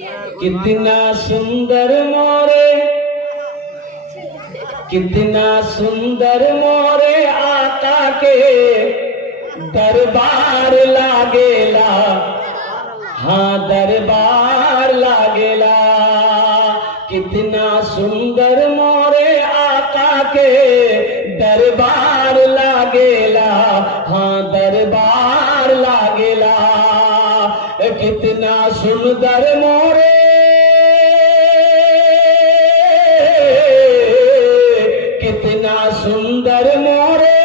कितना सुंदर मोरे, कितना सुंदर मोरे आका के दरबार लागेला, हाँ दरबार लागेला। कितना सुंदर मोरे आका के दरबार लागेला, हाँ दरबार लागेला। कितना सुंदर मोरे, कितना सुंदर मोरे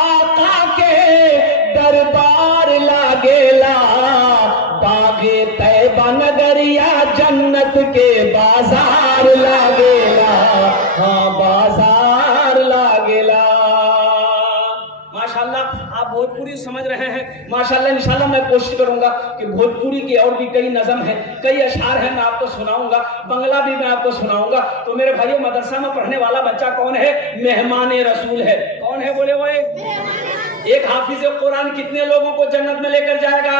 आका के दरबार लागेला। बागे तैबा नगरिया जन्नत के बाजार लागेला, हाँ बाजार लागेला। माशाल्लाह आप भोजपुरी समझ रहे हैं। माशाल्लाह इंशाल्लाह मैं कोशिश करूंगा कि भोजपुरी के और भी कई नज़म हैं, कई अशार हैं, मैं आपको सुनाऊंगा। बंगला भी मैं आपको सुनाऊंगा। तो मेरे भाइयों, मदरसा में पढ़ने वाला बच्चा कौन है? मेहमान रसूल है। कौन है बोले वो? एक हाफिज कुरान कितने लोगों को जन्नत में लेकर जाएगा?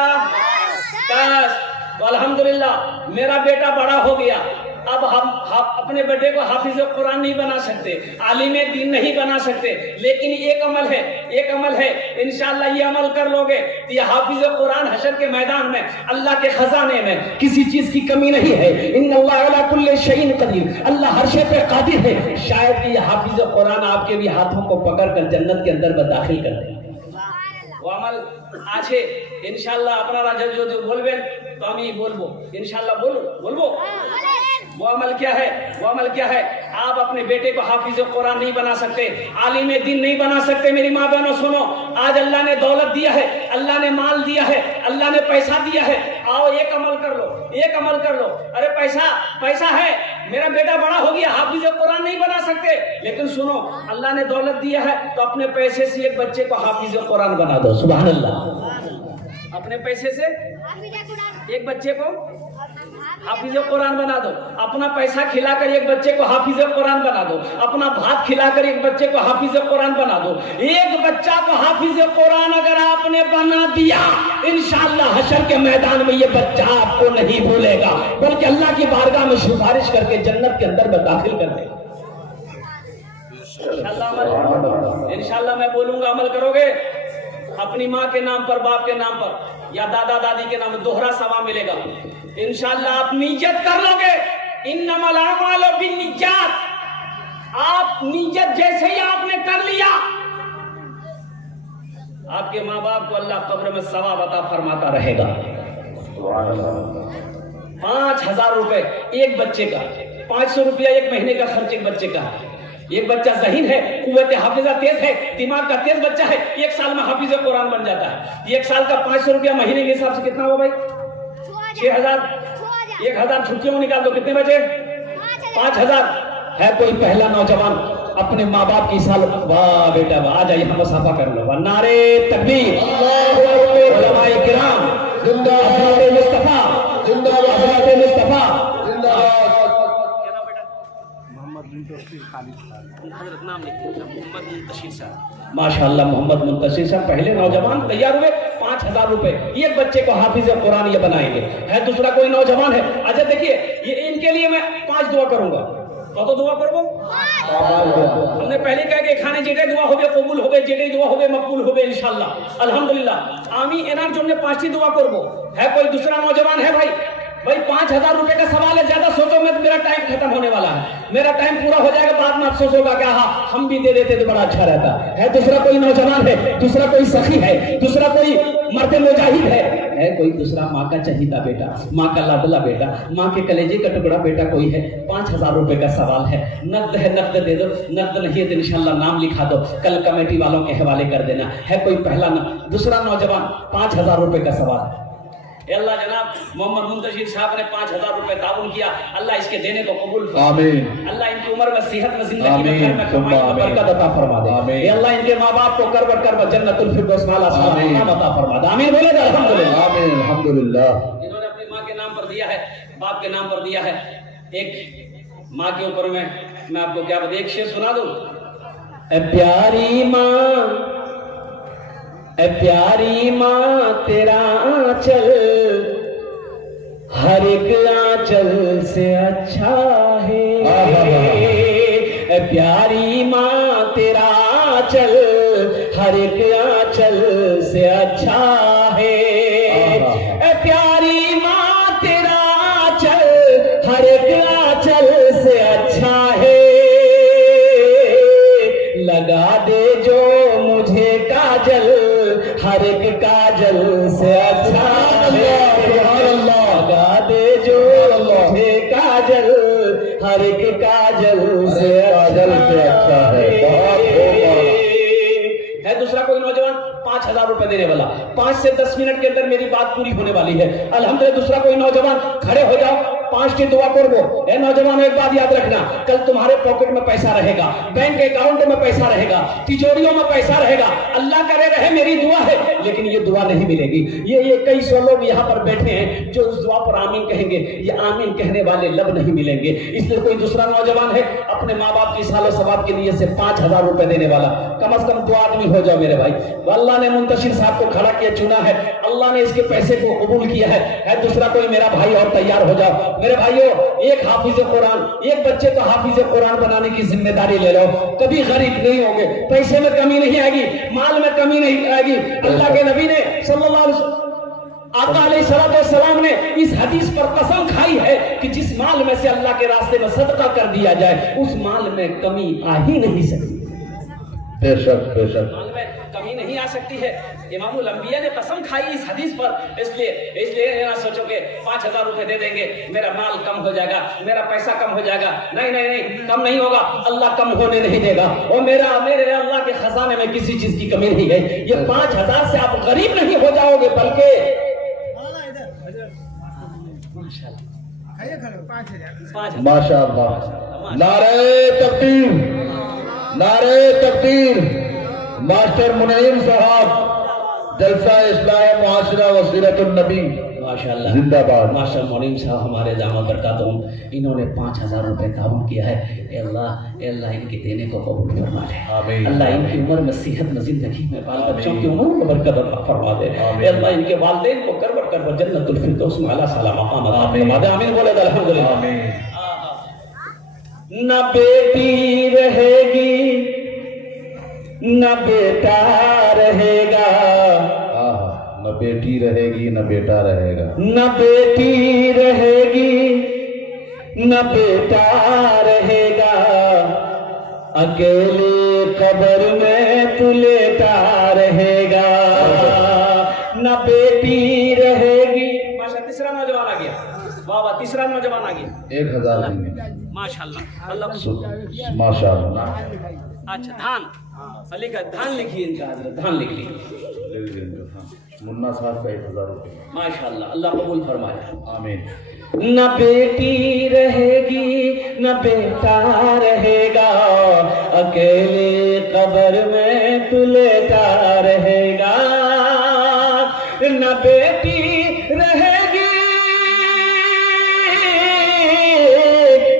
10। तो अल्हम्दुलिल्लाह मेरा बेटा बड़ा हो गया। अब हम अपने बेटे को हाफिज कुरान नहीं बना सकते, आलिम दीन नहीं बना सकते, लेकिन एक अमल है, एक अमल है। इंशाअल्लाह ये अमल कर लोगे तो ये हाफिज कुरान हशर के मैदान में अल्लाह के खजाने में किसी चीज की कमी नहीं है। इन्नल्लाह अला कुल्लि शैइन कदीर, अल्लाह हर शय पे कादिर है। शायद ये हाफिज कुरान आपके भी हाथों को पकड़कर जन्नत के अंदर में दाखिल कर दे। वो अमल আছে ইনশাআল্লাহ আপনারা যদি বলবেন তো আমি বলবো ইনশাআল্লাহ। বলবো वो अमल क्या है? वो अमल क्या है? आप अपने बेटे को हाफिज कुरान नहीं बना सकते, आलिम दीन नहीं बना सकते। मेरी माँ बहनों सुनो, आज अल्लाह ने दौलत दिया है, अल्लाह ने माल दिया है, अल्लाह ने पैसा दिया है। आओ एक अमल कर लो, एक अमल कर लो। अरे पैसा है, मेरा बेटा बड़ा हो गया, हाफिज कुरान नहीं बना सकते, लेकिन सुनो अल्लाह ने दौलत दिया है तो अपने पैसे से एक बच्चे को हाफिज कुरान बना दो। सुभान अल्लाह। अपने पैसे से एक बच्चे को हाफिज कुरान बना दो। अपना पैसा खिलाकर एक बच्चे को हाफिज कुरान बना दो। अपना भात खिलाकर एक बच्चे को हाफिज कुरान बना दो। एक बच्चा को हाफिज कुरान अगर आपने बना दिया, इंशाअल्लाह हशर के मैदान में ये बच्चा आपको नहीं भूलेगा, बल्कि अल्लाह की बारगाह में सिफारिश करके जन्नत के अंदर में दाखिल कर देगा। इंशाअल्लाह मैं बोलूंगा, अमल करोगे। अपनी माँ के नाम पर, बाप के नाम पर या दादा दादी के नाम पर दोहरा सवाब मिलेगा। इंशाअल्लाह आप नियत कर लोगे, इन्नमल अमालु बिन्निय्यात। आप नियत जैसे ही आपने कर लिया, आपके माँ बाप को अल्लाह कब्र में सवाब अता फरमाता रहेगा। 5000 रुपए एक बच्चे का, 500 रुपया एक महीने का खर्च एक बच्चे का। एक बच्चा ज़हीन है, कुव्वत हाफिजा तेज है, दिमाग का तेज बच्चा है, 1 साल में हाफिज कुरान बन जाता है। 1 साल का 500 रुपया महीने के हिसाब से कितना हुआ भाई? 6000। 1000 छुट्टियों में निकाल दो, कितने बचे? 5000। है कोई पहला नौजवान अपने माँ बाप की साल? वाह बेटा वाह, आ जाइए हम मुसाफा कर लो। नारे तकबीर, उलमाए किराम जिंदाबाद, हज़रत मुस्तफा जिंदाबाद, हज़रत मुस्तफा जिंदाबाद। माशाअल्लाह मोहम्मद मुंतशिर साहब पहले नौजवान तैयार हुए। 5000 रुपए एक बच्चे को हाफिज कुरान ये बनाएंगे। है दूसरा कोई नौजवान है? अच्छा देखिए, ये इनके लिए मैं 5 दुआ करूंगा। तो दुआ करबो। हमने पहले कहा कि खाने जेटे दुआ होबे कबूल होबे, जेटे दुआ होबे मकबूल होबे इंशाअल्लाह। अल्हम्दुलिल्लाह আমি এনার জন্য 5টি दुआ करबो। है कोई दूसरा नौजवान है भाई? भाई 5000 रुपए का सवाल है, ज्यादा सोचो मत, मेरा टाइम खत्म होने वाला है। मेरा टाइम पूरा हो जाएगा, बाद में अफसोस होगा क्या हाँ हम भी दे देते तो बड़ा अच्छा रहता है। दूसरा कोई नौजवान है, दूसरा कोई सखी है, दूसरा कोई मर्द मुजाहिद है कोई दूसरा माँ का चहीता बेटा, माँ का लाडला बेटा, माँ के कलेजे का टुकड़ा बेटा कोई है? 5000 रुपए का सवाल है, नकद है नकद दे दो, नकद नहीं है तो इंशाल्लाह नाम लिखा दो, कल कमेटी वालों के हवाले कर देना। है कोई पहला दूसरा नौजवान? 5000 रुपए का सवाल है। अल्लाह जनाब मोहम्मद मुंतशिर साहब ने 5000 रुपए ताउन किया, अल्लाह इसके देने को कबूल फरमाए। आमीन। अल्लाह इनकी उम्र में सेहत में जिंदगी में घर में कमाई में बरकत अता फरमा दे। आमीन। अल्लाह इनके माँ बाप को करब करब जन्नतुल फिरदौस वाला सलाम अता फरमा दे। आमीन बोले अल्हम्दुलिल्लाह। आमीन अल्हम्दुलिल्लाह। इन्होंने अपनी माँ के नाम पर दिया है, बाप के नाम पर दिया है। एक माँ के ऊपर में मैं आपको क्या बताऊं, एक शेर सुना दूं। ए प्यारी माँ, ए प्यारी माँ तेरा आंचल हर एक आंचल آنچل سے اچھا ہے، اے پیاری ماں تیرا آنچل ہر ایک آنچل سے اچھا ہے، اے پیاری ماں تیرا آنچل ہر ایک آنچل سے اچھا ہے، لگا دے جو مجھے کاجل ہر ایک کاجل سے اچھا ہے، لگا دے جو مجھے کاجل ہر ایک کاجل سے اچھا ہے۔ ہے دوسرا کوئی نوجوان 5,000 روپے دینے والا، 5 سے 10 منٹ کے اندر میری بات پوری ہونے والی ہے الحمدللہ۔ دوسرا کوئی نوجوان کھڑے ہو جاؤ، 5 کی دعا کرو۔ اے نوجوان ایک بات یاد رکھنا، کل تمہارے پاکٹ میں پیسہ رہے گا، بینک اکاؤنٹ میں پیسہ رہے گا، تجوریوں میں پیسہ رہے گا، اللہ کرے رہے میری دعا ہے، لیکن یہ دعا نہیں ملے گی۔ یہ کئی سو لوگ یہاں پر بیٹھے ہیں جو اس دعا پر آمین کہیں گے، یہ آمین کہنے والے لب نہیں ملیں گے۔ اس لیے کوئی دوسرا نوجوان ہے اپنے ماں باپ کی سال و ثواب کے نیت سے 5,000 روپے دینے والا، کم از کم 2 آدمی ہو جاؤ میرے بھائی۔ اللہ نے منتشر صاحب کو کھڑا کیا، چنا ہے، اللہ نے اس کے پیسے کو قبول کیا ہے دوسرا کوئی میرا بھائی اور تیار ہو جاؤ میرے بھائیوں۔ ایک حافظ قرآن، ایک بچے کو حافظ قرآن بنانے کی ذمہ داری لے لو، کبھی غریب نہیں ہوگے، پیسے میں کمی نہیں آئے گی، مال میں کمی نہیں آئے گی۔ اللہ کے نبی نے صلی اللہ علیہ وسلم، آقا علیہ السلام نے اس حدیث پر قسم کھائی ہے کہ جس مال میں سے اللہ کے راستے میں صدقہ کر دیا جائے اس مال میں کمی آ ہی نہیں سکتی، بے شک بے شک، مال میں کمی نہیں آ سکتی ہے۔ امام الانبیاء نے قسم کھائی اس حدیث پر، اس لیے نہ سوچو کہ 5,000 روپے دے دیں گے میرا مال کم ہو جائے گا، میرا پیسہ کم ہو جائے گا، نہیں، کم نہیں ہوگا، اللہ کم ہونے نہیں دے گا، اور میرے اللہ کے خزانے میں کسی چیز کی کمی نہیں ہے۔ یہ 5,000 سے آپ غریب نہیں ہو جاؤ گے، بلکہ ماشاء اللہ، نعرہ تکبیر، نعرہ تکبیر۔ ماسٹر منعیم صاحب، جلسہ اصلاح معاشرہ وسیلۃ النبی، ماشاءاللہ زندہ باد۔ ماشاء منعیم صاحب ہمارے داماد برکاتہم، انہوں نے 5,000 روپے تعاون کیا ہے۔ اے اللہ ان کے دینے کو قبول فرما لے، آمین۔ اللہ ان کی عمر میں صحت میں زندگی میں بال بچوں کی عمر کو برکت عطا فرما دے، اے اللہ ان کے والدین کو کر جنت الفردوس میں اعلیٰ سلام مقام عطا فرما دے، آمین بولے الحمدللہ۔ آمین۔ نہ بیٹی رہے گی نہ بیٹا رہے گا، نہ بیٹی رہے گی نہ بیٹا رہے گا، نہ بیٹی رہے گی نہ بیٹا رہے گا، اکیلے قبر میں تو لیٹا رہے گا، نہ بیٹی رہے گی۔ ماشاءاللہ تیسرا نوجوان آ گیا، واہ واہ، تیسرا نوجوان آ گیا، 1,000 ماشاءاللہ اللہ۔ ماشاء اللہ۔ اچھا دھان علی کا دھان لکھیے، ان کا حضرت دھان لکھ لیے، منا صاحب کا 1,000 روپے، ماشاءاللہ اللہ قبول فرمائے، آمین۔ نہ بیٹی رہے گی نہ بیٹا رہے گا، اکیلے قبر میں تو لیٹا رہے گا، نہ بیٹی رہے گی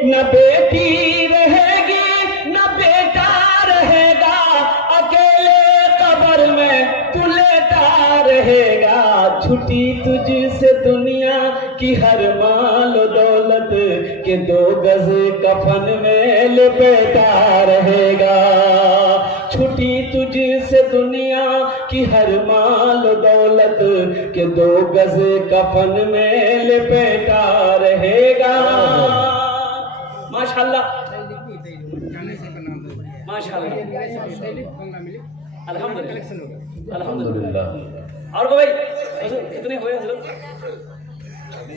نہ بیٹی رہے گی نہ بیٹا رہے گا، اکیلے قبر میں تو لیٹا رہے گا، چھٹی تجھ سے دنیا کی ہر مال و دولت کے 2 گز کفن میں لپیٹا رہے گا، چھٹی تجھ سے دنیا کی ہر مال و دولت کے 2 گز کفن میں لپیٹا رہے گا۔ ماشاءاللہ ماشاءاللہ، الحمدللہ الحمدللہ۔ اور کو بھائی کتنے ہوئے حضرت؟ ابھی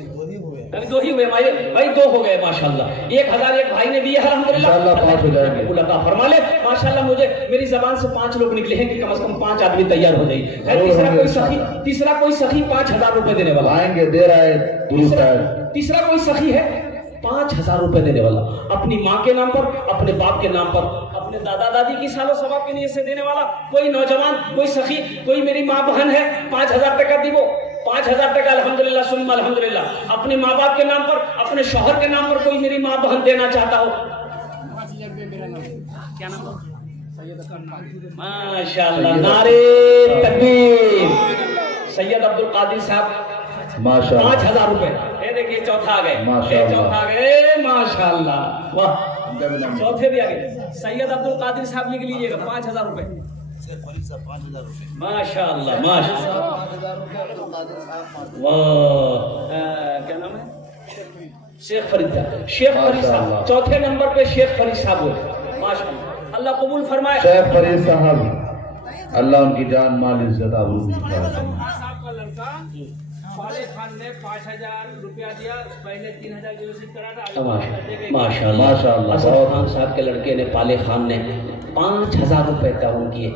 2 ہی ہوئے بھائی، 2 ہو گئے ماشاءاللہ۔ 1,000 ایک بھائی نے دیا الحمدللہ، انشاءاللہ 5 ہو جائیں گے، اللہ عطا فرما لے ماشاءاللہ۔ مجھے میری زبان سے 5 لوگ نکلے ہیں کہ کم از کم 5 آدمی تیار ہو جائے۔ تیسرا کوئی سخی 5,000 روپے دینے والا آئیں گے، دے رہا ہے دوسرا ہے۔ تیسرا کوئی سخی ہے 5,000 روپے دینے والا، اپنی ماں کے نام پر، اپنے باپ کے نام پر، اپنے دادا دادی کی سال و ثواب کے نیت سے دینے والا کوئی نوجوان، کوئی سخی، کوئی میری ماں بہن ہے 5,000 ٹکا دی، وہ 5,000 ٹکا الحمدللہ ثم الحمدللہ اپنے ماں باپ کے نام پر، اپنے شوہر کے نام پر کوئی میری ماں بہن دینا چاہتا ہو، کیا نام ہے؟ ماشاءاللہ، نعرہ تکبیر۔ سید عبد القادر صاحب ماشاءاللہ، 5,000 روپے، एक ये चौथा आ गए, माशाअल्लाह। ये चौथा आ गए, माशाअल्लाह, वाह, चौथे भी आ गए। सैयद अब्दुल कादिर साहब लिख लीजिएगा 5,000 रुपए, माशाअल्लाह, माशाअल्लाह, वाह, क्या नाम है? शेख फरीद साहब, शेख फरीद साहब चौथे नंबर पे शेख फरीद साहब हुए, माशाअल्लाह, अल्लाह कबूल फरमाए। शेख फरीद साहब, अल्लाह उनकी जान माल इज्जत आबरू साहब का लड़का वाले खान ने 5,000 रुपया दिया, पहले 3,000 डिपॉजिट करा था। माशाअल्लाह, माशाअल्लाह। असद खान साहब के लड़के ने, पाले खान ने 5,000 रुपए ताउन किए।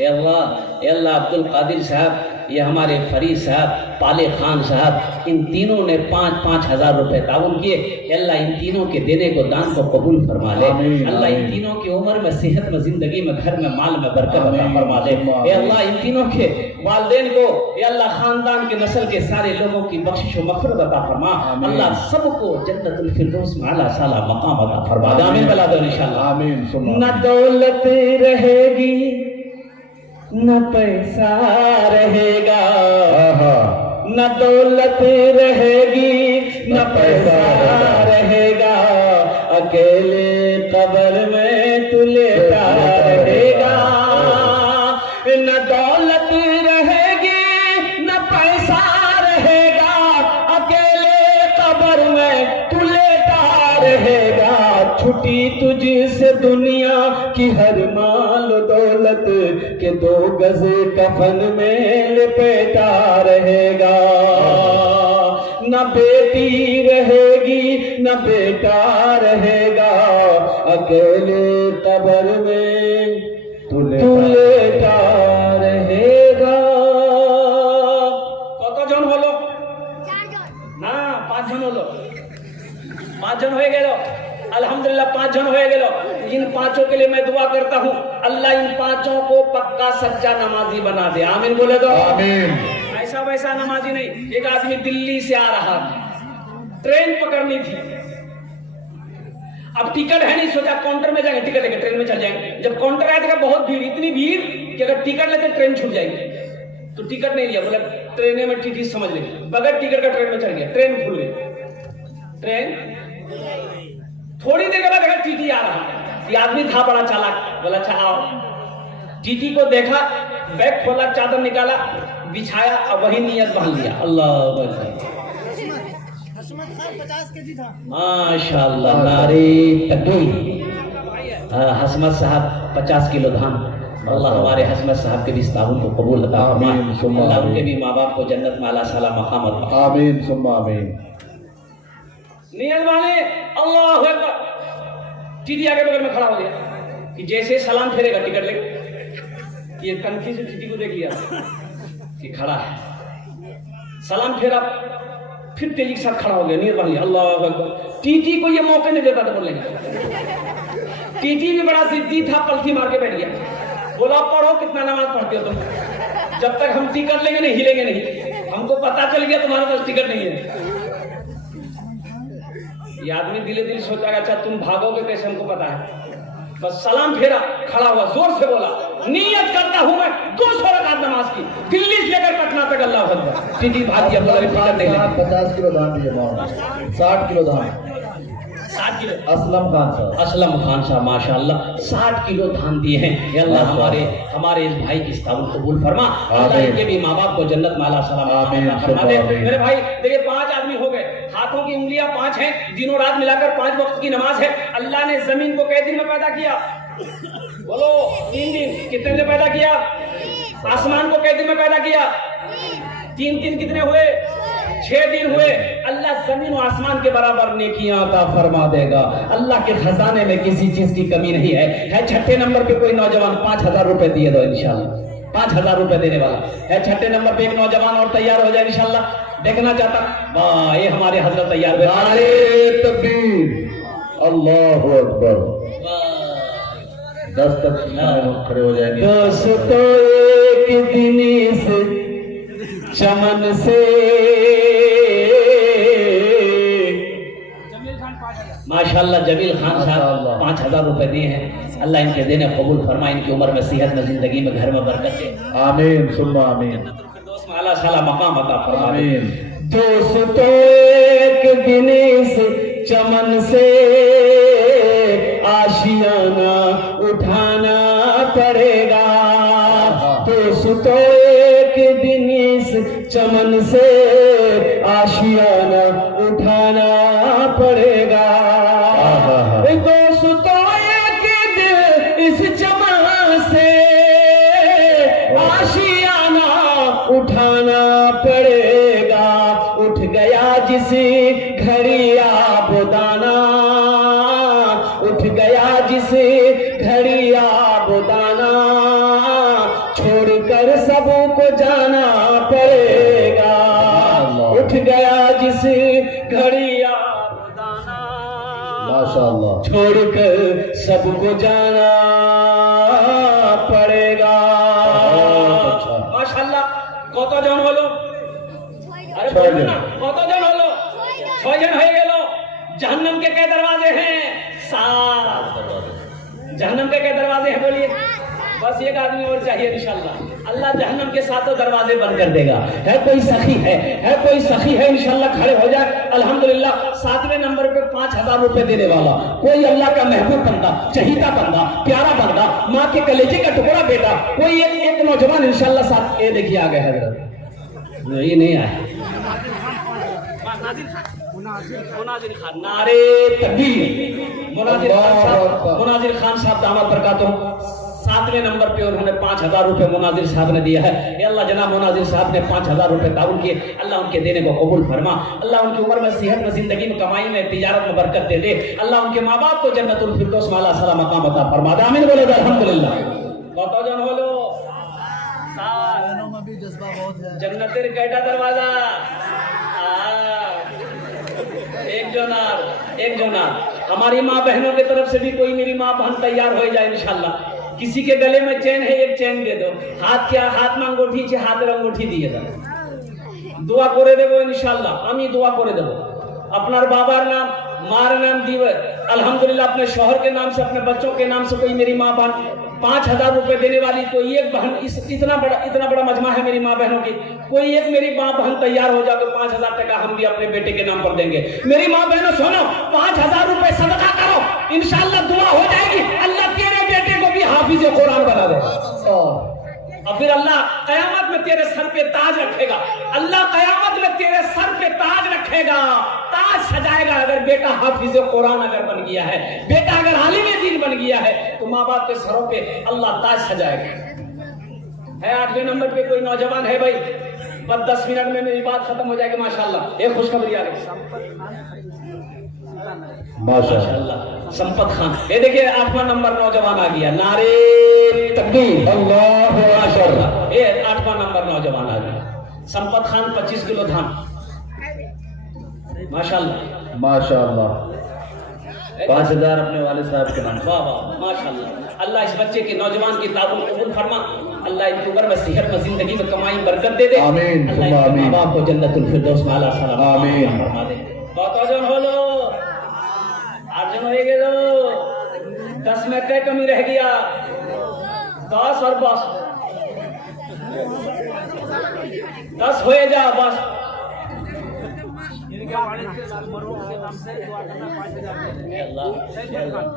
ए अल्लाह, अब्दुल कादिर साहब, ये हमारे फरीद साहब, पाले खान साहब, इन तीनों ने 5,000 रुपए ताउन किए। अल्लाह इन तीनों के देने को, दान को कबूल फरमा ले। अल्लाह इन तीनों की उम्र में, सेहत में, जिंदगी में, घर में, माल में बरकत अता फरमा दे। ए अल्लाह इन तीनों के वालिदैन को, ए अल्लाह खानदान के नस्ल के सारे लोगों की बख्शिश व मग़फ़िरत अता फरमा। अल्लाह सबको जन्नतुल फिरदौस में आला साला मकाम अता फरमा दे। आमीन बला दो इंशाअल्लाह। आमीन। न दौलत रहेगी, न पैसा रहेगा, न दौलत रहेगी, न पैसा रहेगा, अकेले कब्र में तू लेटा रहेगा। न दौलत रहेगी, न पैसा रहेगा, अकेले कब्र में तू लेटा रहेगा। छुटी तुझसे दुनिया की हर माल दौलत के 2 गज कफन में लपेटा रहेगा। न बेटी रहेगी, न बेटा रहेगा, अकेले कब्र में तू लेटा रहेगा। কত জন হলো? 4 জন না, 5 জন হলো। 5 জন হয়ে গেল, अल्हम्दुलिल्लाह 5 जन हो गए। इन 5 के लिए मैं दुआ करता हूँ, अल्लाह इन 5 को पक्का सच्चा नमाजी बना दे। आमीन बोले तो आमीन। ऐसा वैसा नमाजी नहीं। एक आदमी दिल्ली से आ रहा, ट्रेन पकड़नी थी, अब टिकट है नहीं, सोचा काउंटर में जाएंगे, टिकट लेके ट्रेन में चल जाएंगे। जब काउंटर आया देखा बहुत भीड़, इतनी भीड़ कि अगर टिकट लेते ट्रेन छूट जाएगी, तो टिकट नहीं लिया, बोला ट्रेन में टीटी समझ ले, बगैर टिकट का ट्रेन में चढ़ गया, ट्रेन भूल गई। ट्रेन थोड़ी देर के बाद देखा टीटी आ रहा है। ये आदमी था बड़ा चालाक, बोला अच्छा आओ। टीटी को देखा, बैग खोला, चादर निकाला, बिछाया और वही नियत बांध लिया। अल्लाह माशाअल्लाह, नारे तकबीर। हसमत साहब 50 किलो धान। अल्लाह हमारे हसमत साहब के भी इस ताउन को कबूल अता फरमाए। अल्लाह उनके भी माँ बाप को जन्नत में आला साला मकाम अता फरमाए। आमीन सुम्मा आमीन। नियत वाले अल्लाह अकबर। टीटी आगे बगल में खड़ा हो गया कि जैसे सलाम फेरेगा टिकट लेके, ये कनखी से टीटी को देख लिया कि खड़ा है, सलाम फेरा, फिर तेजी के साथ खड़ा हो गया, नियत वाले अल्लाह अकबर। टीटी को ये मौके नहीं देता था बोलने का। टीटी भी बड़ा जिद्दी था, पलथी मार के बैठ गया, बोला पढ़ो कितना नमाज पढ़ते हो तुम, जब तक हम टिकट लेंगे नहीं हिलेंगे नहीं, हमको पता चल गया तुम्हारे पास टिकट नहीं है। ये आदमी दिले दिल सोचा अच्छा तुम भागोगे कैसे, हमको पता है। बस सलाम फेरा, खड़ा हुआ, जोर से बोला नियत करता हूं मैं 200 रकात नमाज की, दिल्ली से लेकर पटना तक। अल्लाह अकबर। टीटी भाग गया, बोला टिकट नहीं लेंगे। 50 किलो धान दिए, 60 किलो धान। 60 किलो। असलम खान साहब, असलम खान साहब माशाअल्लाह 60 किलो धान दिए हैं। ये अल्लाह हमारे इस भाई की इस्तावल कबूल फरमा। अल्लाह इनके भी माँ बाप को जन्नत में आला सलाम फरमा दे। मेरे भाई देखिए 5 आदमी हो गए, हाथों की उंगलियां 5 हैं, दिनों रात मिलाकर 5 वक्त की नमाज है। अल्लाह ने जमीन को कै दिन में पैदा किया? बोलो 3 दिन। कितने दिन पैदा किया? आसमान को कै दिन में पैदा किया? 3 कितने हुए? 6 दिन हुए। अल्लाह जमीन और आसमान के बराबर नेकियां अता फरमा देगा। अल्लाह के खजाने में किसी चीज की कमी नहीं है। 6ठे नंबर पे कोई नौजवान 5,000 रुपए दिए दो इंशाल्लाह, 5,000 रुपए देने वाला है। 6ठे नंबर पे एक नौजवान और तैयार हो जाए इंशाल्लाह, देखना चाहता। वाह, ये हमारे हजरत तैयार हुए। नारे तकबीर, अल्लाहु अकबर। 10 तक खड़े हो जाएंगे। दोस्तों एक दिन इस चमन से माशाअल्लाह जमील खान साहब 5,000 रुपए दिए हैं। अल्लाह इनके देने कबूल फरमाए, इनकी उम्र में, सेहत में, जिंदगी में, घर में बरकत दे। आमीन सुम्मा आमीन। दोस्त में आला साला मकाम अता फरमाए। दोस्तों एक दिन इस चमन से आशियाना उठाना पड़ेगा। दोस्तों एक दिन इस चमन से आशियाना उठाना पड़ेगा। दोस्तों एक दिन इस चमन से आशियाना उठाना पड़ेगा। उठ गया जिस घड़ी आबोदाना, उठ गया जिस घड़ी आबोदाना, छोड़कर सबको जाना पड़ेगा। उठ गया जिस घड़ी आबोदाना, माशाअल्लाह, छोड़कर सबको जाना पड़ेगा। माशाअल्लाह। কতজন হলো? আরে বলুন না, কতজন হলো? 6 জন হয়ে গেল। जहन्नम के क्या दरवाजे हैं? 7। जहन्नम के क्या दरवाजे हैं बोलिए? बस एक आदमी और चाहिए इंशाल्लाह। अल्लाह जहन्नम के 7 दरवाजे बंद कर देगा। है कोई सखी है कोई सखी है इंशाल्लाह खड़े हो जाए। अल्हम्दुलिल्लाह 7वें नंबर पे 5000 रुपए देने वाला कोई अल्लाह का महबूब बंदा, चहीता बंदा, प्यारा बंदा, माँ के कलेजे का टुकड़ा बेटा, कोई एक नौजवान इंशाल्लाह साथ। ये देखिए आ गए हजरत, ये नहीं आए। मुनाजिर खान, नारे तकबीर। मुनाजिर खान साहब दामद बरकातुहू 7वें नंबर पे उन्होंने 5000 रुपए मुनाजिर साहब ने दिया है। ये अल्लाह जनाब मुनाजिर साहब ने 5000 रुपए ताउन किए। अल्लाह उनके देने को कबूल फरमा। अल्लाह उनकी उम्र में, सेहत में, जिंदगी में, कमाई में, तिजारत में बरकत दे दे। अल्लाह उनके माँ बाप को जन्नतुल फिरदौस में आला साला मकाम अता फरमा दे। आमीन बोले अल्हम्दुलिल्लाह। কতজন হলো? 7। जन्नतेर कयटा दरवाजा? एक जोनार। हमारी माँ बहनों की तरफ से भी कोई मेरी माँ बहन तैयार हो जाए इंशाल्लाह। किसी के गले में चैन है, एक चैन दे दो। हाथ में अंगूठी छे, हाथ में अंगूठी दिए दाओ। दुआ करे देबो इंशाल्लाह। आमी दुआ करे देबो। अपनार बाबार नाम, मार नाम दिवे। अल्हम्दुलिल्लाह अपने शौहर के नाम से, अपने बच्चों के नाम से कोई मेरी माँ बहन 5000 रुपए देने वाली कोई एक बहन, इतना बड़ा मजमा है मेरी माँ बहनों की, कोई एक मेरी माँ बहन तैयार हो जाए तो 5000 टका हम भी अपने बेटे के नाम पर देंगे। मेरी माँ बहनों सुनो, 5000 रुपए सदका करो, इंशाल्लाह दुआ हो जाएगी। अल्लाह तेरे बेटे को भी हाफिज कुरान बना दे। और फिर अल्लाह कयामत में तेरे सर पे ताज रखेगा। अल्लाह कयामत में तेरे सर पे ताज रखेगा, ताज सजाएगा। अगर बेटा हाफिज कुरान अगर बन गया है, बेटा अगर आलिम दीन बन गया है, तो माँ बाप के सरों पे अल्लाह ताज सजाएगा। है 8वें नंबर पे कोई नौजवान है भाई? बस 10 मिनट में मेरी बात खत्म हो जाएगी माशाल्लाह। एक खुशखबरी आ गई माशाल्लाह। संपत खान, ये देखिए 8वां नंबर नौजवान आ गया। नारे तकबीर, अल्लाह माशाल्लाह। ये 8वां नंबर नौजवान आ गया। संपत खान 25 किलो धान, माशाल्लाह माशाअल्लाह। 5000 अपने वाले साहब के नाम। वाह वाह माशाल्लाह। अल्लाह इस बच्चे की, नौजवान की ताबूत कबूल फरमा। अल्लाह इनकी उम्र में, सेहत में, जिंदगी में, कमाई में बरकत दे दे। आमीन। अल्लाह इनके माँ बाप को जन्नतुल फिरदौस में आला साला आमीन फरमा दे। কতজন হলো? 8 জন হয়ে গেল। 10 में क्या कमी रह गया? 10 और बस 10 हो जा बस।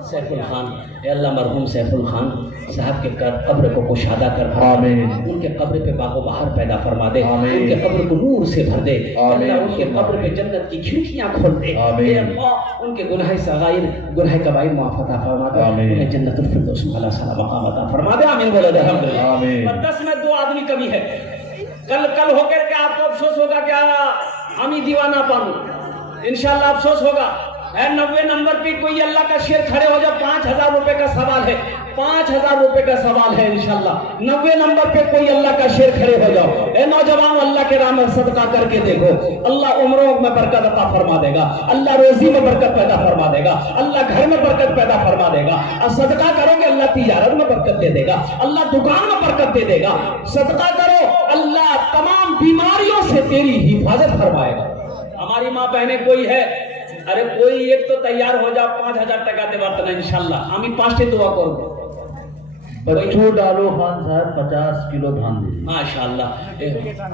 सैफुल खान, अल्लाह मरहूम सैफुल खान साहब के कब्र को कुशादा कर, आमीन। उनके कब्र पे बागो बहार पैदा फरमा दे, आमीन। उनके कब्र को नूर से भर दे, आमीन। अल्लाह उनके कब्र पे जन्नत की खिड़कियां खोल दे, आमीन। अल्लाह उनके गुनाह सगाइर, गुनाह कबाइर माफ अता फरमा दे, आमीन। उन्हें जन्नतुल फिरदौस में आला साला मकाम अता फरमा दे। आमीन बोले अल्हम्दुलिल्लाह। आमीन। पर 10 में 2 आदमी कमी है। कल होकर के आपको अफसोस होगा क्या हम ही दीवाना पाऊं, इंशाल्लाह अफसोस होगा। है 90 नंबर पे कोई अल्लाह का शेर खड़े हो जाओ। 5000 रुपए का सवाल है, 5000 रुपए का सवाल है इंशाल्लाह। 90 नंबर पे कोई अल्लाह का शेर खड़े हो जाओ। ए नौजवान, अल्लाह के राह में सदका करके देखो, अल्लाह उम्रों में बरकत अता फरमा देगा, अल्लाह रोजी में बरकत पैदा फरमा देगा, अल्लाह घर में बरकत पैदा फरमा देगा। और सदका करोगे अल्लाह तिजारत में बरकत दे देगा, अल्लाह दुकान में बरकत दे देगा। सदका करो, अल्लाह तमाम बीमारियों से तेरी हिफाजत फरमाएगा। हमारी माँ बहने कोई है, अरे कोई एक तो तैयार हो जा, 5000 টাকা দেবার তো না ইনশাআল্লাহ। আমি 5টি দোয়া করব। बच्चू डालो खान साहब 50 किलो धान दीजिए माशाअल्लाह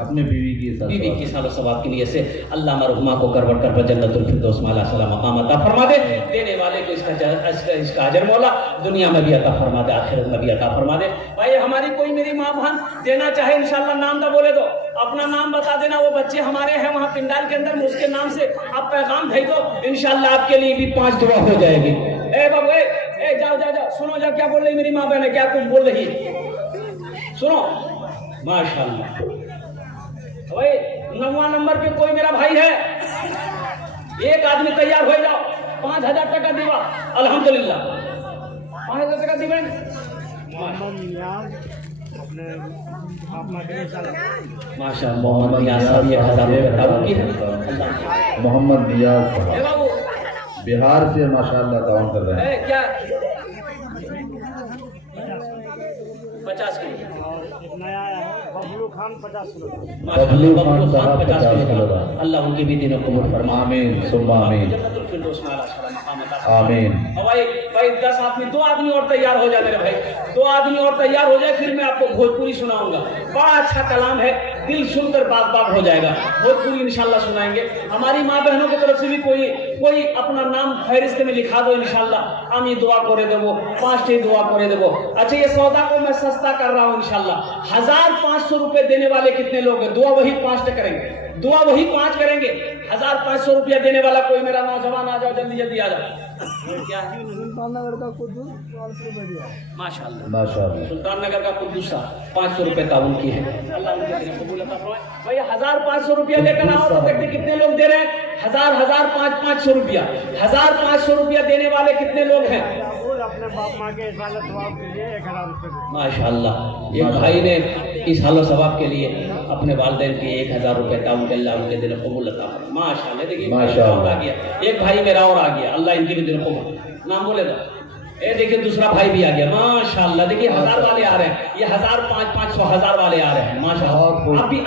अपने बीवी की साथ बीवी की साल सवाब के लिए से अल्लाह मरहुमा को करवट कर जन्नतुल फिरदौस में अल्लाह मकाम अता फरमा दे। देने वाले को इसका अजर मौला दुनिया में भी अता फरमा दे, आखिरत में भी अता फरमा दे। भाई हमारी कोई मेरी माँ बहन देना चाहे इंशाल्लाह नाम तो बोले दो, अपना नाम बता देना, वो बच्चे हमारे हैं वहाँ पिंडाल के अंदर, उसके नाम से आप पैगाम भेज दो, इंशाल्लाह आपके लिए भी 5 दुआ हो जाएगी। ए बाबू ए जाओ जाओ जाओ, सुनो जाओ क्या बोल रही मेरी माँ बहन है, क्या कुछ बोल रही है, सुनो माशाल्लाह। भाई 9वां नंबर पे कोई मेरा भाई है, एक आदमी तैयार हो जाओ, 5000 टका दीवा अल्हम्दुलिल्लाह 5000 टका दीवा माशा मोहम्मद नियाज साहब 1000 रुपये ताउन की है। मोहम्मद नियाज ए साहब बाबू बिहार से माशाल्लाह ताउन कर रहे हैं। क्या 50 किलो नया आया है बबलू खान 50 किलो। बबलू खान साहब 50 किलो। अल्लाह उनके भी दिनों को कबूल फरमा। आमीन सुम्मा आमीन जन्नतुल फिरदौस में अल्लाह मकाम अता फरमा। आमीन। भाई भाई 10 आदमी 2 आदमी और तैयार हो जाए मेरे भाई, 2 आदमी और तैयार हो जाए, फिर मैं आपको भोजपुरी सुनाऊंगा। बड़ा अच्छा कलाम है, दिल सुनकर बात बात हो जाएगा। भोजपुरी इंशाल्लाह सुनाएंगे। हमारी माँ बहनों की तरफ से भी कोई अपना नाम फहरिस्त में लिखा दो इंशाल्लाह, हम ये दुआ करे देवो, 5 दुआ करे देवो। अच्छा ये सौदा को मैं सस्ता कर रहा हूँ इंशाल्लाह। 1500 रुपए देने वाले कितने लोग हैं? दुआ वही 5 करेंगे, दुआ वही 5 करेंगे। 1500 रुपया देने वाला कोई मेरा नौजवान आ जाओ, जल्दी जल्दी आ जाओ। क्या है? माशाअल्लाह माशाल्लाह। सुल्तान नगर का कुद्दूस साहब 500 रुपए ताउन की है। अल्लाह उनके दिल कबूल अता फरमाए। भाई 1500 रुपया लेकर आओ तो देखते कितने लोग दे रहे हैं। 1000 500 रुपया, 1500 रुपया देने वाले कितने लोग हैं? अपने बाप माँ के इसाले सवाब के लिए 1000 रुपये माशाअल्लाह एक भाई ने इस हालो सवाब के लिए अपने वालिदैन के 1000 रुपए ताउन के अल्लाह उनके दिल कबूल अता फरमाए। माशाअल्लाह देखिए माशाअल्लाह। आ गया एक भाई मेरा और आ गया, अल्लाह इनके भी दिल कबूल। नाम बोले दो। ये देखिए दूसरा भाई भी आ गया माशाअल्लाह। देखिए 1000 वाले आ रहे हैं, ये 1000 500 1000 वाले आ रहे हैं माशाअल्लाह।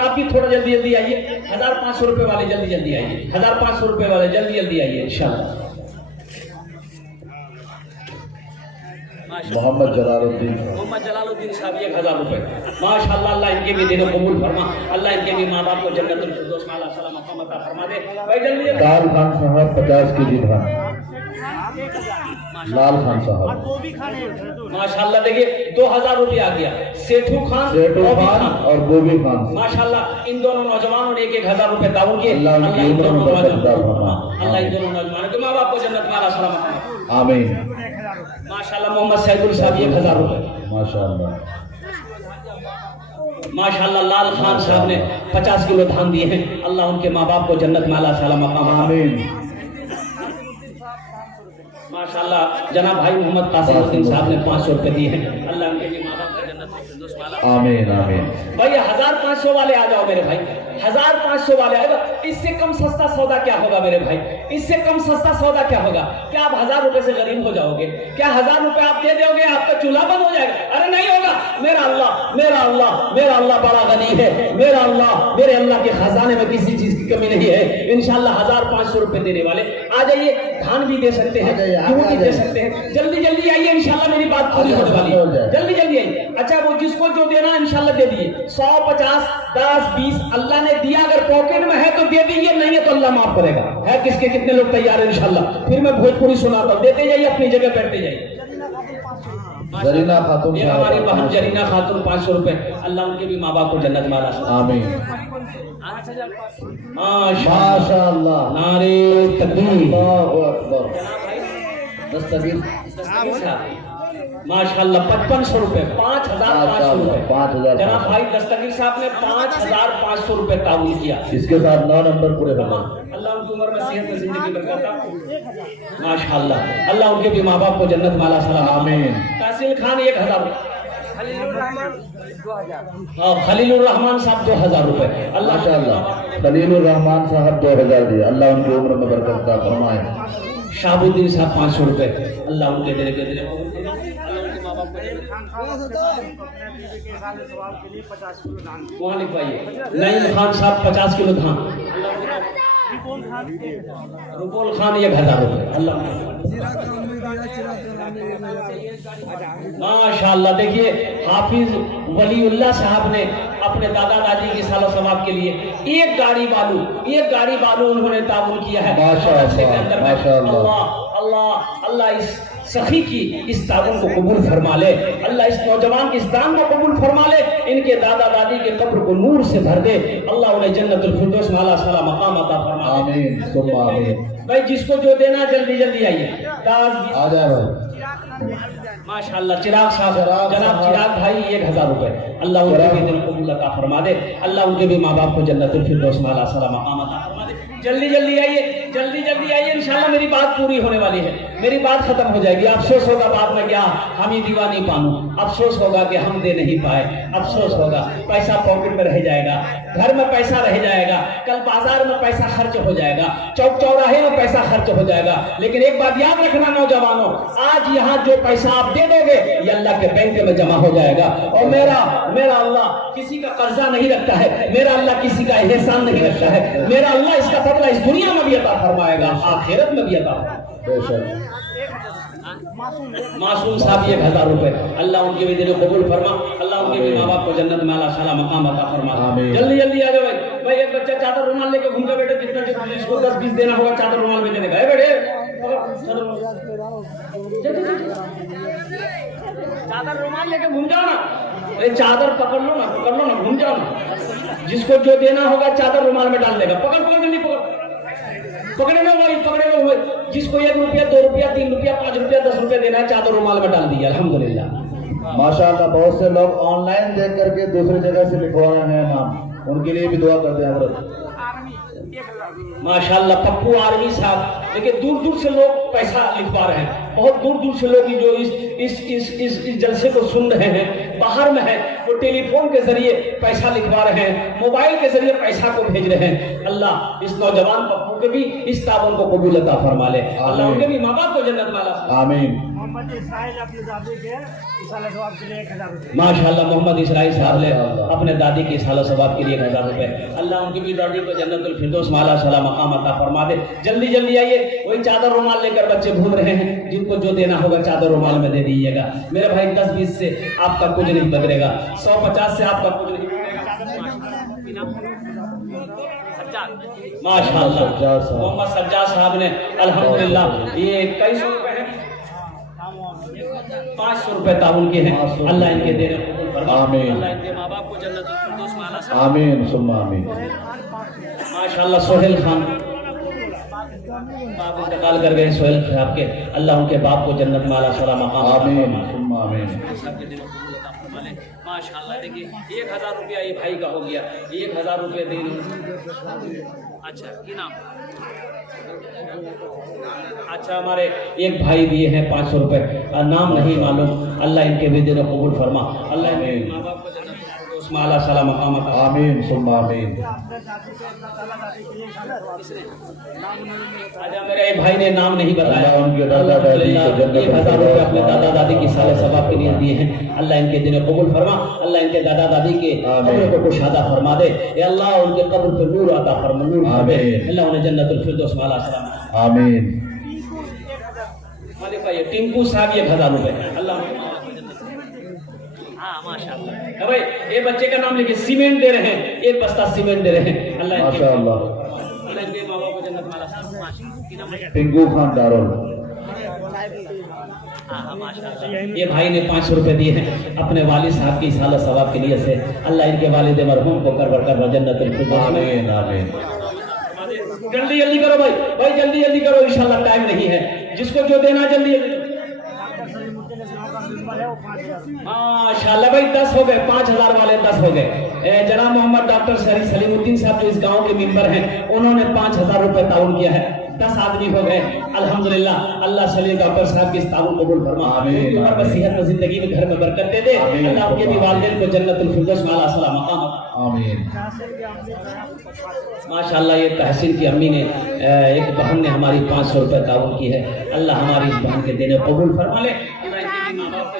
आप भी थोड़ा जल्दी जल्दी आइए। 1500 रुपए वाले जल्दी जल्दी आइए, 1500 रुपए वाले जल्दी जल्दी आइए इंशाल्लाह। मोहम्मद जलालुद्दीन मोहम्मद जलालुद्दीन साहब 1000 रुपए माशाअल्लाह। अल्लाह इनके भी दिनों कबूल फरमा, अल्लाह इनके भी माँ बाप को जन्नतुल फिरदौस में अल्लाह सलाम मकाम अता फरमा दे। भाई जल्दी जल्दी। लाल खान साहब 50 केजी धान। लाल खान साहब वो भी खाने माशाअल्लाह देखिए 2000 रुपया आ गया। सेठू खान सेठू बॉबी खान और गोभी खान। माशाअल्लाह इन दोनों नौजवानों ने 1000 रुपए ताउन किए। अल्लाह उनकी इन उम्र दोनों में बरकत नौजवानों अता फरमाए। अल्लाह इन दोनों नौजवानों के माँ बाप को जन्नत में अल्लाह सलाम मकाम। आमीन माशाअल्लाह मोहम्मद सैदुल साहब 1000 रुपए माशाअल्लाह। माशाअल्लाह। लाल खान साहब ने 50 किलो धान दिए हैं, अल्लाह उनके माँ बाप को जन्नत में अल्लाह सलाम मकाम। आमीन माशाअल्लाह। जनाब भाई मोहम्मद कासिमुद्दीन साहब ने 500 रुपए दिए हैं, अल्लाह उनके भी माँ बाप को जन्नत में फिरदौस में अल्लाह। आमीन आमीन। भाई 1500 वाले आ जाओ मेरे भाई, 1500 वाले आएगा। इससे कम सस्ता सौदा क्या होगा मेरे भाई? इससे कम सस्ता सौदा क्या होगा? क्या आप 1000 रुपए से गरीब हो जाओगे? क्या 1000 रुपए आप दे दोगे आपका चूल्हा बंद हो जाएगा? अरे नहीं होगा। मेरा अल्लाह मेरा अल्लाह मेरा अल्लाह बड़ा गनी है। मेरा अल्लाह मेरे अल्लाह के खजाने में किसी चीज की कमी नहीं है। इंशाल्लाह 1500 रुपए देने वाले आ जाइए। धान भी दे सकते हैं, गेहूं भी दे सकते हैं। जल्दी जल्दी आइए, इंशाल्लाह मेरी बात पूरी होने वाली है। जल्दी जल्दी आइए। अच्छा वो जिसको जो देना इंशाल्लाह दे दिए। 100 50 10 20 अल्लाह ने दिया, अगर पॉकेट में है तो दे दीजिए, नहीं है तो अल्लाह माफ करेगा। है किसके कितने लोग तैयार है इंशाल्लाह? फिर मैं भोजपुरी सुनाता हूँ, देते जाइए, अपनी जगह बैठते जाइए। जरीना खातून ये हमारी बहन जरीना खातून 500 रुपए, अल्लाह उनके भी माँ बाप को जन्नत में अल्लाह। आमीन माशाअल्लाह। नारे तकबीर। अल्लाहु अकबर। दस्तगीर माशाअल्लाह 5500 रुपए, 5500 रुपए। 5000। जनाब भाई दस्तगीर साहब ने 5500 रुपए ताउन किया। इसके साथ 9 नंबर पूरे हो गए। अल्लाह उनकी उम्र में सेहत में जिंदगी बरकत माशाअल्लाह। अल्लाह उनके भी माँ बाप को जन्नत में अल्लाह सलाम। आमीन। तासिल खान 1000 खलीलुर रहमान साहब 2000 रुपए। अल्लाह माशाअल्लाह। खलीलुर रहमान साहब 2000 दिए, अल्लाह उनकी उम्र में बरकत अता फरमाए। शाहबुद्दीन साहब 500 रुपए, अल्लाह उनके दिल के दिले वहाँ लिखवाइए। नईम खान साहब 50 किलो धान, रुपोल खान 1000 रुपए। अल्लाह माशाअल्लाह। देखिए हाफिज वलीउल्लाह साहब ने अपने दादा दादी की सालो सवाब के लिए एक गाड़ी बालू उन्होंने ताबून किया है माशाअल्लाह। अल्लाह अल्लाह इस सखी की इस ताबून को कबूल फरमा ले। अल्लाह इस नौजवान की इस दान को कबूल फरमा ले। इनके दादा दादी के कब्र को नूर से भर दे। अल्लाह उन्हें जन्नतुल फिरदौस में आला साला मकाम अता फरमा। आमीन सुम्मा आमीन। भाई जिसको जो देना जल्दी जल्दी आइए। आ जाए भाई। माशाअल्लाह चिराग साहब, जनाब चिराग भाई 1000 रुपए। अल्लाह उनके भी दिल कबूल अता फरमा दे। अल्लाह उनके भी माँ बाप को जन्नतुल फिरदौस में आला साला मकाम अता फरमा दे। जल्दी जल्दी आइए इंशाल्लाह मेरी बात पूरी होने वाली है, मेरी बात खत्म हो जाएगी। अफसोस होगा बाद में क्या हम ही दीवा नहीं पानू, अफसोस होगा कि हम दे नहीं पाए, अफसोस होगा। पैसा पॉकेट में रह जाएगा, घर में पैसा रह जाएगा, कल बाजार में पैसा खर्च हो जाएगा, चौक चौराहे में पैसा खर्च हो जाएगा। लेकिन एक बात याद रखना नौजवानों, आज यहाँ जो पैसा आप दे दोगे ये अल्लाह के बैंक में जमा हो जाएगा। और मेरा अल्लाह किसी का कर्जा नहीं रखता है, मेरा अल्लाह किसी का एहसान नहीं रखता है। मेरा अल्लाह इसका बदला इस दुनिया में भी अता फरमाएगा, आखिरत में भी अता फरमाएगा। मासूम साहब 1000 रुपए। अल्लाह उनके भी दिल कबूल फरमा। अल्लाह उनके भी माँ बाप को जन्नत में आला साला मकाम अता फरमा। जल्दी जल्दी आ जाओ भाई। एक बच्चा चादर रुमाल लेके घूमता बेटा, जितना जिसको 10-20 देना होगा चादर रुमाल में देने का है बेटे। चादर रुमाल लेके घूम जाओ ना, चादर पकड़ लो ना घूम जाओ ना। जिसको जो देना होगा चादर रुमाल में डाल देगा। पकड़ जल्दी पकड़ेगा वही। जिसको 1 रुपया 2 रुपया 3 रुपया 5 रुपया 10 रुपया देना है चादर रुमाल में डाल दिया। अल्हम्दुलिल्लाह माशाअल्लाह। बहुत से लोग ऑनलाइन देख करके दूसरी जगह से लिखवा रहे हैं नाम, उनके लिए भी दुआ करते हैं हजरत। माशाअल्लाह पप्पू आर्मी साहब, देखिए दूर दूर से लोग पैसा लिखवा रहे हैं। बहुत दूर दूर से लोग जो इस जलसे को सुन रहे हैं, बाहर में है, वो टेलीफोन के जरिए पैसा लिखवा रहे हैं, मोबाइल के जरिए पैसा को भेज रहे हैं। अल्लाह इस नौजवान पप्पू के भी इस ताबन को कबूल अता फरमा ले। अल्लाह उनके भी माँ बाप को जन्नत में आला। आमीन। माशाअल्लाह मोहम्मद इसराइल साहब ने अपने दादी की सालो सवाब के लिए 1000 रुपए। अल्लाह उनकी भी दादी को जन्नतुल फिरदौस में आला साला मकाम अता फरमा दे। जल्दी जल्दी आइए। वही चादर रुमाल लेकर बच्चे घूम रहे हैं, जिनको जो देना होगा चादर रुमाल में दे दीजिएगा। मेरे भाई 10-20 से आपका कुछ नहीं बदलेगा, 100-50 से आपका कुछ नहीं बदलेगा। माशाअल्लाह मोहम्मद सज्जाद साहब ने अल्हम्दुलिल्लाह ये 21 रुपए है, 500 रुपए ताउन के हैं। अल्लाह इनके देने को कबूल फरमा। अल्लाह इनके माँ बाप को जन्नतुल फिरदौस में आला साला। आमीन सुम्मा आमीन। माशाअल्लाह सोहेल खान बाप इंतकाल कर गए सोहेल साहब के। अल्लाह उनके बाप को जन्नत में आला साला मकाम। आमीन सुम्मा आमीन। माशाअल्लाह देखिए 1000 रुपया ये भाई का हो गया। 1000 रुपये दे। अच्छा की नाम? अच्छा हमारे एक भाई दिए हैं 500 रुपए, नाम नहीं मालूम। अल्लाह इनके भी दिल कबूल फरमा। अल्लाह इनके माँ बाप को जन्नत में आला साला मकाम अता। आमीन सुम्मा आमीन। अच्छा मेरे एक भाई ने नाम नहीं बताया। उनके दादा दादी को जन्नत 1000 रुपए अपने दादा दादी की साले सवाब के लिए दिए हैं। अल्लाह इनके दिल कबूल फरमा। अल्लाह इनके दादा दादी के कब्र को कुशादा फरमा दे। या अल्लाह उनके कब्र पे नूर अता फरमा। नूर अल्लाह उन्हें जन्नतुल फिरदौस में आला साला। आमीन। ये टिंकू साहब 1000 रुपए। अल्लाह माशाअल्लाह। भाई ये बच्चे का नाम लिखिए, सीमेंट दे रहे हैं, एक बस्ता सीमेंट दे रहे हैं। अल्लाह माशाअल्लाह। अल्लाह इनके माँ बाप को जन्नत में आला। टिंकू खान दारुल। ये भाई ने 500 रुपए दिए हैं अपने वालिद साहब की साला सवाब के लिए से। अल्लाह इनके वालिद मरहूम को कर जन्नतुल फिरदौस में। आमीन आमीन। जल्दी जल्दी करो भाई जल्दी जल्दी करो, इंशाल्लाह टाइम नहीं है। जिसको जो देना जल्दी माशाअल्लाह भाई 10 हो गए, 5000 वाले 10 हो गए। जनाब मोहम्मद डॉक्टर सलीमुद्दीन साहब जो इस गांव के मेंबर हैं, उन्होंने 5000 रुपए ताउन किया है। 10 आदमी हो गए अल्हम्दुलिल्लाह। अल्लाह सलीम डॉक्टर साहब की इस ताउन कबूल फरमा। आमीन। उम्र में सेहत में जिंदगी में घर में बरकत दे दे। अल्लाह उनके भी वालिदैन को जन्नतुल फिरदौस में आला साला मकाम। आमीन। माशाअल्लाह ये तहसीन की अम्मी ने एक बहन ने हमारी 500 रुपए ताउन की है। अल्लाह हमारी इस बहन के देने कबूल फरमा ले।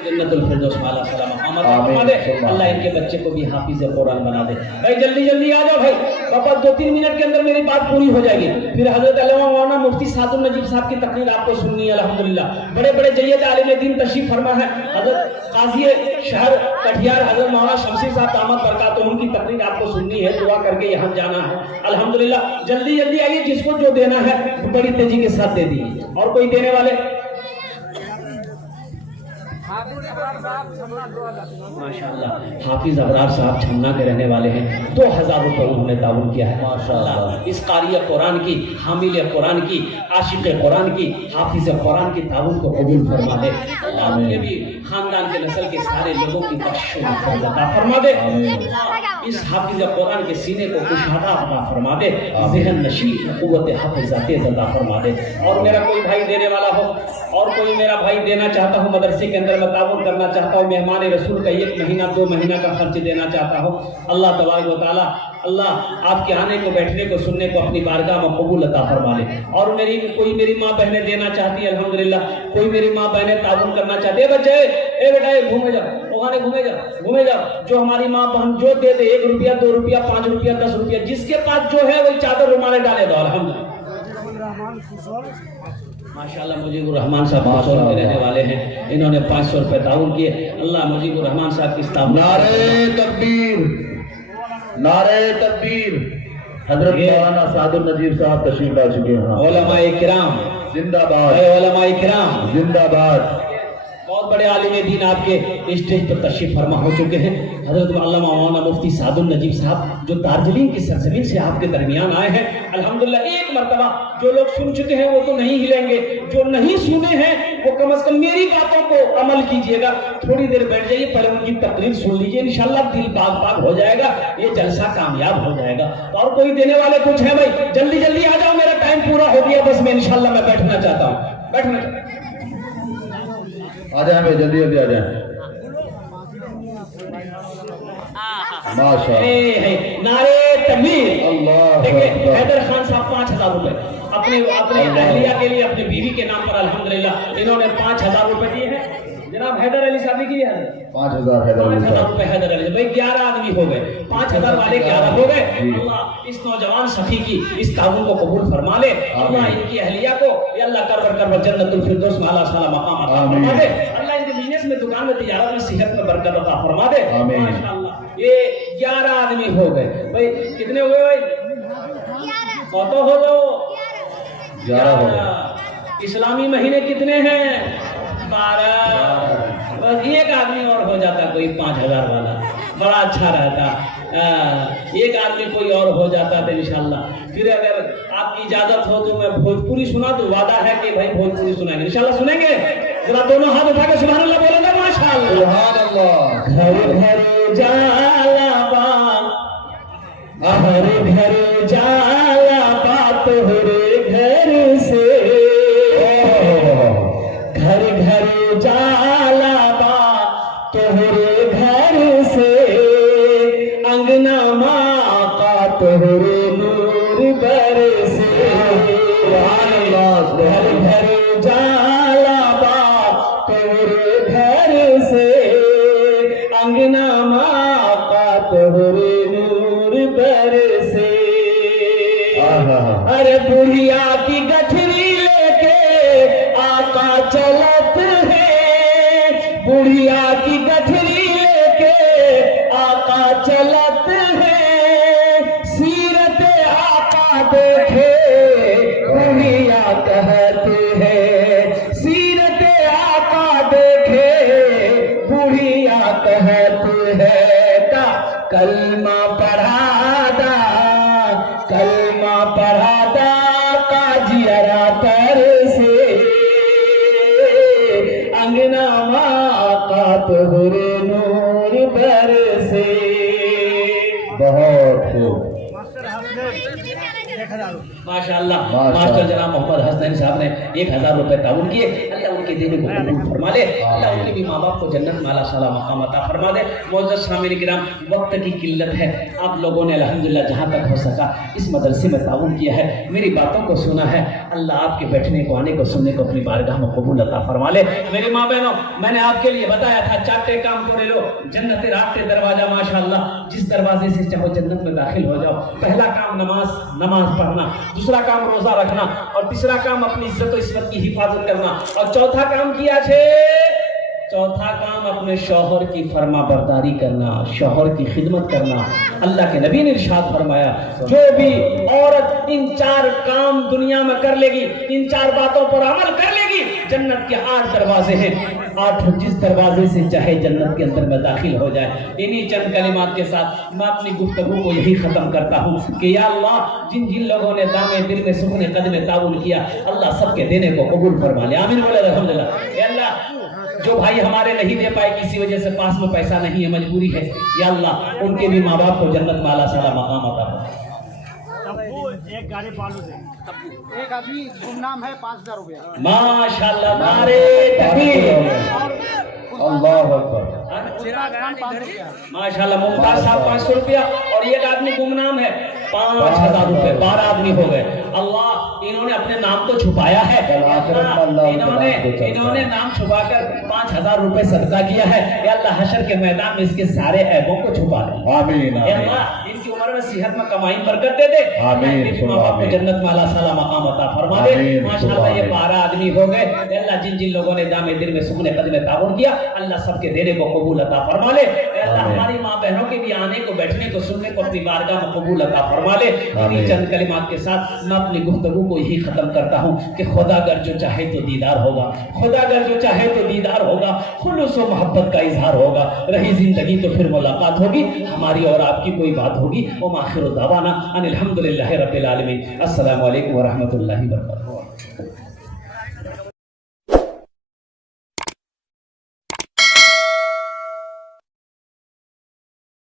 जन्नतुल फिरदौस में आला सलाम मकाम अता फरमा दे। अल्लाह इनके बच्चे को भी हाफिज कुरान बना दे। भाई जल्दी जल्दी आ जाओ भाई, पापा 2-3 मिनट के अंदर मेरी बात पूरी हो जाएगी। फिर हजरत अल्लामा मौलाना मुफ्ती सादुल नजीब साहब की तकरीर आपको सुननी है। अल्हम्दुलिल्लाह बड़े बड़े जय्यद आलिम दीन तशरीफ फरमा है। हजरत काजी शहर कटिहार हजरत मौलाना शमसी साहब दामद बरकातुहू उनकी तकरीर आपको सुननी है, दुआ करके यहाँ जाना है। अल्हम्दुलिल्लाह जल्दी जल्दी आइए, जिसको जो देना है बड़ी तेजी के साथ दे दीजिए। और कोई देने वाले? माशाअल्लाह हाफिज अबरार साहब छन्ना के रहने वाले हैं। 2000 रुपए उन्होंने ताउन किया है। माशाअल्लाह इस कारी कुरान की, हामिल कुरान की, आशिक कुरान की, हाफिज कुरान की ताउन को कबूल फरमा दे। अल्लाह उनके भी खानदान के नस्ल के सारे लोगों की बख्शिश अता फरमा दे। इस हाफिज कुरान के सीने को कुशादा अता फरमा दे, ज़हन नशीन कुव्वत हाफिज़ाते अता फरमा दे। और मेरा कोई भाई देने वाला हो, और कोई मेरा भाई देना चाहता हूँ, मदरसे के अंदर मैं ताउन करना चाहता हूँ, मेहमान रसूल का 1 महीना 2 महीना का खर्च देना चाहता हूँ, अल्लाह तबारक व तआला अल्लाह आपके आने को, बैठने को, सुनने को अपनी बारगाह में कबूल अता फरमा ले। और कोई मेरी माँ बहनें देना चाहती है, अल्हम्दुलिल्लाह कोई मेरी माँ बहनें ताउन करना चाहती है। बच्चे ए बेटा घूमे जाओ, वहां घूमे जाओ, जो हमारी माँ बहन जो दे दे, 1 रुपया 2 रुपया 5 रुपया 10 रुपया, जिसके पास जो है वही चादर रुमाले डाले दो। अल्हम्दुलिल्लाह माशाअल्लाह मुजीबुर रहमान साहब 500 रुपए देने वाले हैं, इन्होंने 500 रुपए ताउन किए। अल्लाह मुजीबुर रहमान साहब की इस्ताम नारे तकबीर, नारे तकबीर। हजरत मौलाना सादुल नजीब साहब तशरीफ ला चुके हैं। उलमाए किराम जिंदाबाद, उलमाए किराम जिंदाबाद। बहुत बड़े आलिम दीन आपके स्टेज पर तशरीफ फरमा हो चुके हैं। हजरत अल्लामा मौलाना मुफ्ती सादुल नजीब साहब जो दार्जिलिंग की सरजमीन से आपके दरमियान आए हैं। अल्हम्दुलिल्लाह एक मरतबा जो लोग सुन चुके हैं वो तो नहीं हिलेंगे, जो नहीं सुने हैं वो कम से कम मेरी बातों को अमल कीजिएगा। थोड़ी देर बैठ जाइए, पहले उनकी तकरीर सुन लीजिए, इंशाल्लाह दिल बाग बाग हो जाएगा, ये जलसा कामयाब हो जाएगा। और कोई देने वाले कुछ है भाई? जल्दी जल्दी आ जाओ, मेरा टाइम पूरा हो गया, बस मैं इंशाल्लाह मैं बैठना चाहता हूँ, बैठना आ जाए, जल्दी जल्दी आ जाए। माशाअल्लाह, नारे तकबीर। अल्लाह देखिए हैदर खान साहब 5000 रुपए अपने अहलिया के लिए, अपनी बीवी के नाम पर अल्हम्दुलिल्लाह इन्होंने 5000 रुपए दिए हैं। जनाब हैदर अली साहब की है 5000 हैदर अली 5000 साहब। रुपए हैदर अली भाई, 11 आदमी हो गए, 5000 वाले 11 हो गए। अल्लाह इस नौजवान सखी की इस ताउन को कबूल फरमा ले। अल्लाह इनकी अहलिया को या अल्लाह कर जन्नतुल फिरदौस में आला साला मकाम अता फरमा दे। अल्लाह इनके बिजनेस में, दुकान में, तिजारत में, सेहत में बरकत अता फरमा दे। माशाअल्लाह ये 11 आदमी हो गए भाई। कितने हुए भाई? कत हो गए? 11 हो गए। इस्लामी महीने कितने हैं? 12। बस एक आदमी और हो जाता कोई 5000 वाला, बड़ा अच्छा रहता। एक आदमी कोई और हो जाता तो इंशाल्लाह। फिर अगर आपकी इजाजत हो तो मैं भोजपुरी सुना दूं, वादा है कि भाई भोजपुरी सुनाएंगे इंशाल्लाह। सुनेंगे? जरा दोनों हाथ उठा के सुभान अल्लाह बोलेंगे। माशाअल्लाह सुभान अल्लाह। घर घर जाला बा, हर घर जाला बा तोहरे घर से, घर घर जाला बा तोहरे घर से, अंगना माँ का तोहरे नूर बरसे। घर घर जाला बा तोहरे घर से, अंगना माँ का तोहरे नूर बरसे। अरे बुढ़िया की गठरी लेके आका चलत है, बुढ़िया की गठरी लेके आका चलत है, सीरत आका देखे बुढ़िया कहते हैं, सीरत आका देखे बुढ़िया कहते हैं। कलमा पढ़ादा, कलमा पढ़ादा काजियरा तर से, अंगना माँ का तोहरे नूर बरसे। बहुत खूब। माशाअल्लाह मास्टर जनाब मोहम्मद हसन साहब ने 1000 रुपए ताउन किए। अल्लाह उनके के देने को कबूल फरमा ले। अल्लाह उनके भी माँ बाप को जन्नत में आला साला मकाम अता फरमा दे। मुअज़्ज़ज़ सामिन किराम, वक्त की किल्लत है, आप लोगों ने अल्हम्दुलिल्लाह जहाँ तक हो सका इस मदरसे में ताउन किया है, मेरी बातों को सुना है। अल्लाह आपके बैठने को, आने को, सुनने को अपनी बारगाह में कबूल अता फरमा ले। मेरी माँ बहनों, मैंने आपके लिए बताया था 4 काम करे लो, जन्नत रास्ते दरवाजा माशाअल्लाह, जिस दरवाजे से चाहो जन्नत में दाखिल हो जाओ। पहला काम नमाज पढ़ना, दूसरा काम रोजा रखना, और तीसरा काम अपनी इज्जत और इस्मत की हिफाजत करना, और चौथा काम किया छे, चौथा काम अपने शौहर की फरमा बरदारी करना, शौहर की खिदमत करना। अल्लाह के नबी ने इरशाद फरमाया, जो भी औरत इन 4 काम दुनिया में कर लेगी, इन 4 बातों पर अमल कर लेगी, जन्नत के 8 दरवाजे हैं, 8 जिस दरवाजे से चाहे जन्नत के अंदर में दाखिल हो जाए। इन्हीं चंद कलिमात के साथ मैं अपनी गुफ्तगू को यही खत्म करता हूँ कि या अल्लाह, जिन जिन लोगों ने दामे दिल में सुखने कदम ताउन किया, अल्लाह सबके देने को कबूल फरमा ले। आमीन बोले अल्हम्दुलिल्लाह। या अल्लाह, जो भाई हमारे नहीं दे पाए, किसी वजह से पास में पैसा नहीं है, मजबूरी है, या अल्लाह उनके भी माँ बाप को जन्नत में आला साला मकाम अता फरमा। एक गाड़ी पालू दे, एक आदमी गुमनाम है, 5000 रुपया। माशाअल्लाह, नारे तकबीर, अल्लाह अकबर। माशाअल्लाह, मुमताज साहब 500 रुपया, और एक आदमी गुमनाम है 5000 रुपए, 12 आदमी हो गए। अल्लाह, इन्होंने अपने नाम तो छुपाया है, इन्होंने नाम छुपाकर 5000 रुपए सदका किया है। या अल्लाह हशर के मैदान में इसके सारे ऐबों को छुपा दे। आमीन। या अल्लाह, इनकी उम्र में सेहत में कमाई बरकत दे दे। आमीन। माँ बाप को जन्नत में आला साला मकाम अता फरमा दे। माशाअल्लाह, ये 12 आदमी हो गए। अल्लाह, जिन जिन लोगों ने दामे दिल में सुकून कदम ताउन किया, अल्लाह सबके देने को कबूल अता फरमा ले। अल्लाह हमारी माँ बहनों के भी आने को, बैठने को, सुनने को अपनी बारगाह में कबूल अता फरमा ले। इन्हीं चंद कलिमात के साथ मैं अपनी गुफ्तगू को यही खत्म करता हूँ कि खुदा अगर जो चाहे तो दीदार होगा, खुदा अगर जो चाहे तो दीदार होगा, खुलूस व मोहब्बत का इजहार होगा। रही जिंदगी तो फिर मुलाकात होगी, हमारी और आपकी कोई बात होगी। व आखिर दावाना अनिल हम्दुलिल्लाहि रब्बिल आलमीन। अस्सलामु अलैकुम व रहमतुल्लाहि व बरकातुहू।